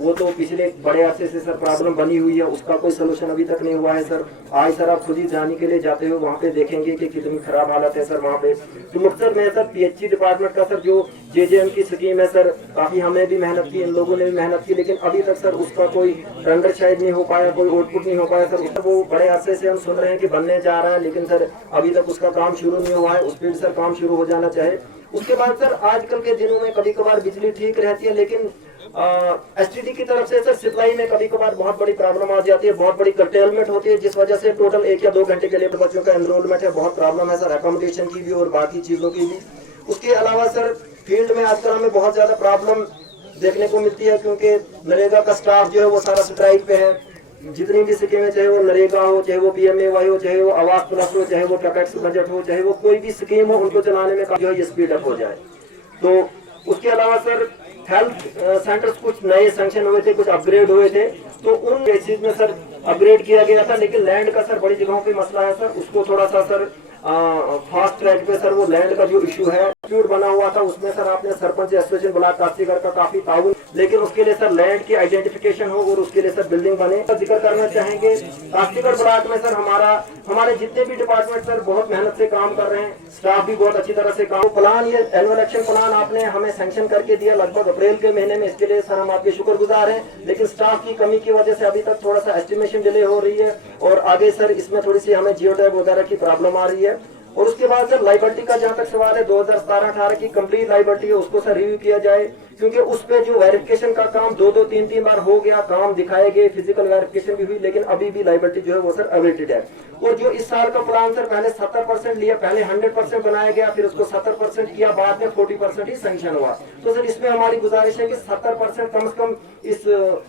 वो तो पिछले बड़े अरसे से सर प्रॉब्लम बनी हुई है, उसका कोई सोल्यूशन अभी तक नहीं हुआ है सर। आज सर आप खुद ही जाने के लिए जाते हो वहाँ पे देखेंगे कि कितनी खराब हालत है सर वहाँ पे। तो मकसद में सर पीएचई डिपार्टमेंट का सर जो जेजेएम की स्कीम है सर, काफी हमने भी मेहनत की, इन लोगों ने भी मेहनत की, लेकिन अभी तक सर उसका कोई टेंडर शायद नहीं हो पाया, कोई आउटपुट नहीं हो पाया सर। वो बड़े अरसे से हम सुन रहे हैं कि बनने जा रहा है, लेकिन सर अभी तक उसका काम शुरू नहीं हुआ है। उस पर सर काम शुरू हो जाना चाहिए। उसके बाद सर आजकल के दिनों में कभी कभार बिजली ठीक रहती है, लेकिन एसटीडी की तरफ से सर सप्लाई में कभी कभार बहुत बड़ी प्रॉब्लम आ जाती है, बहुत बड़ी कर्टेलमेंट होती है, जिस वजह से टोटल 1 या 2 घंटे के लिए बच्चों का एनरोलमेंट है, बहुत प्रॉब्लम है सर अकोमोडेशन की भी और बाकी चीजों की भी। उसके अलावा सर फील्ड में आजकल हमें बहुत ज्यादा प्रॉब्लम देखने को मिलती है, क्योंकि नरेगा का स्टाफ जो है वो सारा स्ट्राइक पे है। जितनी भी स्कीमें, चाहे वो नरेगा हो, चाहे वो पीएमएवाई हो, चाहे वो आवास प्लस हो, चाहे वो कैपेक्स बजट हो, चाहे वो कोई भी स्कीम हो, उनको चलाने में जो है ये स्पीड अप हो जाए। तो उसके अलावा सर हेल्थ सेंटर्स कुछ नए सैंक्शन हुए थे, कुछ अपग्रेड हुए थे, तो उन केसेस में सर अपग्रेड किया गया था, लेकिन लैंड का सर बड़ी जगहों पे मसला है सर। उसको थोड़ा सा सर फास्ट ट्रैक पे सर वो लैंड का जो इशू है बना हुआ था, उसमें सर आपने सरपंच एसोसिएशन ब्लॉक काशीगढ़ का काफी ताउन, लेकिन उसके लिए सर लैंड की आइडेंटिफिकेशन हो और उसके लिए सर बिल्डिंग बने। जिक्र करना चाहेंगे काशीगढ़ ब्लॉक में सर हमारे जितने भी डिपार्टमेंट सर बहुत मेहनत से काम कर रहे हैं, स्टाफ भी बहुत अच्छी तरह से काम। प्लान ये एनुअल एक्शन प्लान आपने हमें सैंक्शन करके दिया लगभग अप्रैल के महीने में, इसके लिए सर हम आपके शुक्रगुजार हैं, लेकिन स्टाफ की कमी की वजह से अभी तक थोड़ा सा एस्टिमेशन डिले हो रही है और आगे सर इसमें थोड़ी सी हमें जियो टैग वगैरह की प्रॉब्लम आ रही है। और उसके बाद सर लाइबिलिटी का जहां तक सवाल है, 2017-18 की कंप्लीट लाइबिलिटी है, उसको सर रिव्यू किया जाए, क्योंकि उस पे जो वेरिफिकेशन का काम 2-2, 3-3 बार हो गया, काम दिखाए गए, फिजिकल वेरिफिकेशन भी हुई, लेकिन अभी भी लाइबिलिटी जो है वो सर अवेटेड है। और जो इस साल का प्लान सर पहले 70% लिया, पहले 100% बनाया गया, फिर उसको 70% किया, बाद में 40% ही सैंक्शन हुआ। तो सर इसमें हमारी गुजारिश है कि 70% कम से कम इस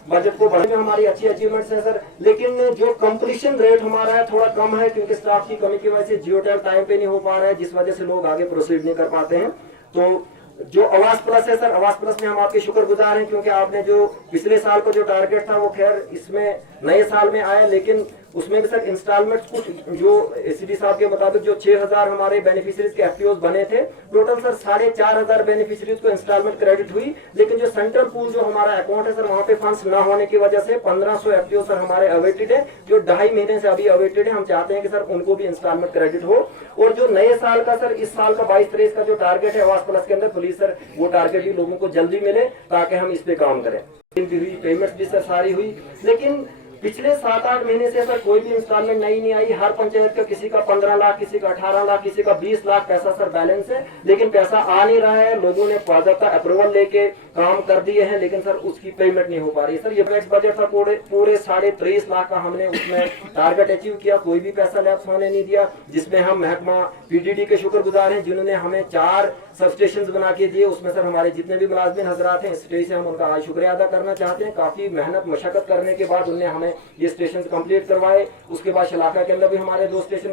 बजट को बढ़ाने में हमारी अच्छी अचीवमेंट्स है सर, लेकिन जो कंप्लीशन रेट हमारा है थोड़ा कम है, क्योंकि स्टाफ की कमी की वजह से जियो टैग टाइम पे नहीं हो पा रहा है, जिस वजह से लोग आगे प्रोसीड नहीं कर पाते हैं। तो जो आवास प्लस है सर, आवास प्लस में हम आपके शुक्रगुजार हैं, क्योंकि आपने जो पिछले साल को जो टारगेट था वो खैर इसमें नए साल में आया, लेकिन उसमें भी सर इंस्टॉलमेंट कुछ जो एसीडी साहब के मुताबिक जो 6000 हमारे बेनिफिशियरीज के एफपीओज बने थे, टोटल सर 4500 बेनिफिशियरीज को इंस्टॉलमेंट क्रेडिट हुई, लेकिन जो सेंट्रल पूल जो हमारा अकाउंट है सर वहाँ पे फंड्स ना होने की वजह से 1500 एफपीओ सर हमारे अवेटेड है, जो 2.5 महीने से अभी अवेटेड है। हम चाहते हैं कि सर उनको भी इंस्टॉलमेंट क्रेडिट हो। और जो नए साल का सर इस साल का 22-23 का जो टारगेट है आवास प्लस के अंदर, प्लीज सर वो टारगेट भी लोगों को जल्दी मिले ताकि हम इस पे काम करें। पेमेंट भी सर सारी हुई, लेकिन पिछले 7-8 महीने से सर कोई भी इंस्टॉलमेंट नहीं आई। हर पंचायत का किसी का 15 लाख, किसी का 18 लाख, किसी का 20 लाख पैसा सर बैलेंस है, लेकिन पैसा आ नहीं रहा है। लोगों ने बाकायदा अप्रूवल लेके काम कर दिए हैं, लेकिन सर उसकी पेमेंट नहीं हो पा रही है। सर ये बजट था पूरे 23.5 लाख का, हमने उसमें टारगेट अचीव किया, कोई भी पैसा लैप्स होने नहीं दिया, जिसमें हम महकमा पीडीडी के शुक्रगुजार हैं, जिन्होंने हमें 4 सब स्टेशन बना के दिए। उसमें सर हमारे जितने भी मुलाजमिन हजरात हैं, इस स्टेज से हम उनका आज शुक्रिया अदा करना चाहते हैं। काफी मेहनत मशक्कत करने के बाद उन्होंने हमें ये स्टेशन कंप्लीट करवाए। उसके बाद शलाका के अंदर भी हमारे 2 स्टेशन